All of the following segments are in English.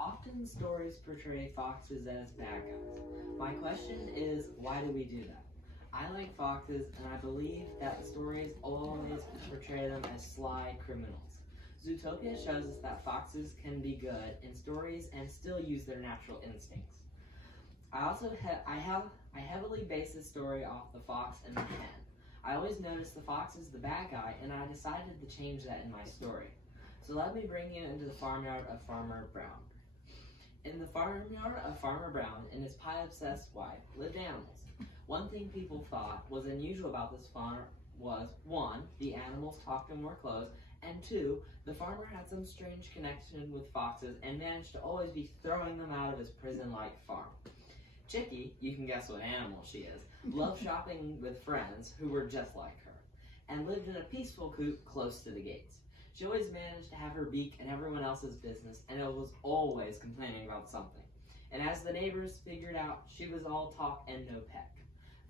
Often stories portray foxes as bad guys. My question is, why do we do that? I like foxes, and I believe that the stories always portray them as sly criminals. Zootopia shows us that foxes can be good in stories and still use their natural instincts. I heavily base this story off the fox and the hen. I always notice the fox is the bad guy, and I decided to change that in my story. So let me bring you into the farmyard of Farmer Brown. In the farmyard of Farmer Brown and his pie-obsessed wife lived animals. One thing people thought was unusual about this farm was, 1, the animals talked and wore clothes, and 2, the farmer had some strange connection with foxes and managed to always be throwing them out of his prison-like farm. Chicky, you can guess what animal she is, loved shopping with friends who were just like her, and lived in a peaceful coop close to the gates. She always managed to have her beak in everyone else's business, and was always complaining about something. And as the neighbors figured out, she was all talk and no peck.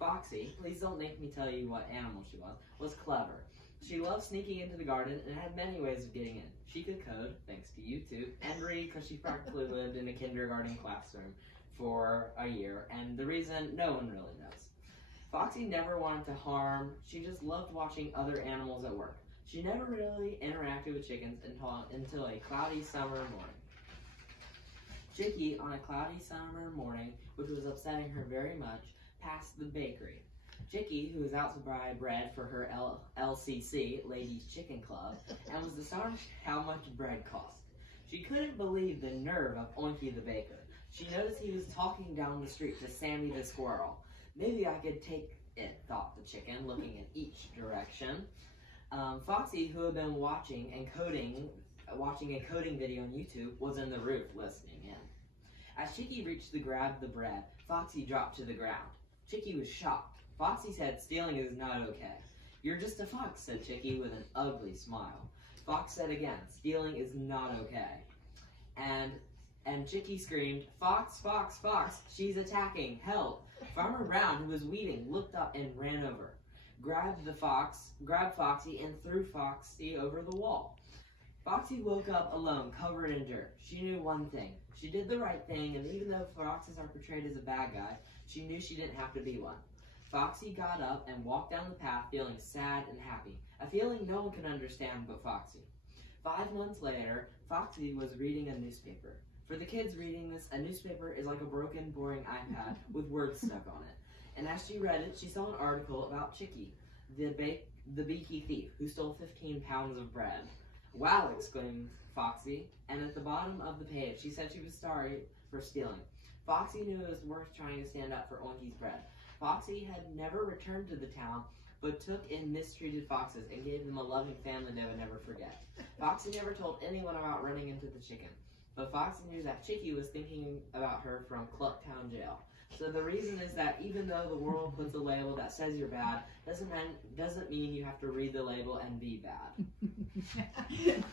Foxy, please don't make me tell you what animal she was clever. She loved sneaking into the garden and had many ways of getting in. She could code, thanks to YouTube, and read because she practically lived in a kindergarten classroom for a year, and the reason, no one really knows. Foxy never wanted to harm, she just loved watching other animals at work. She never really interacted with chickens until a cloudy summer morning. Chicky, on a cloudy summer morning, which was upsetting her very much, passed the bakery. Chicky, who was out to buy bread for her LCC, Ladies Chicken Club, and was astonished how much bread cost. She couldn't believe the nerve of Oinky the baker. She noticed he was talking down the street to Sammy the squirrel. Maybe I could take it, thought the chicken, looking in each direction. Foxy, who had been watching a coding video on YouTube, was in the roof listening in. As Chicky reached to grab the bread, Foxy dropped to the ground. Chicky was shocked. Foxy said, "Stealing is not okay." "You're just a fox," said Chicky with an ugly smile. Fox said again, "Stealing is not okay." And Chicky screamed, "Fox, fox, fox, she's attacking, help!" Farmer Brown, who was weeding, looked up and ran over, grabbed Foxy, and threw Foxy over the wall. Foxy woke up alone, covered in dirt. She knew one thing. She did the right thing, and even though foxes are portrayed as a bad guy, she knew she didn't have to be one. Foxy got up and walked down the path feeling sad and happy, a feeling no one could understand but Foxy. 5 months later, Foxy was reading a newspaper. For the kids reading this, a newspaper is like a broken, boring iPad with words stuck on it. And as she read it, she saw an article about Chicky, the beaky thief who stole 15 pounds of bread. "Wow," exclaimed Foxy, and at the bottom of the page, she said she was sorry for stealing. Foxy knew it was worth trying to stand up for Oinky's bread. Foxy had never returned to the town, but took in mistreated foxes and gave them a loving family they would never forget. Foxy never told anyone about running into the chicken, but Foxy knew that Chicky was thinking about her from Clucktown Jail. So the reason is that even though the world puts a label that says you're bad, doesn't mean you have to read the label and be bad.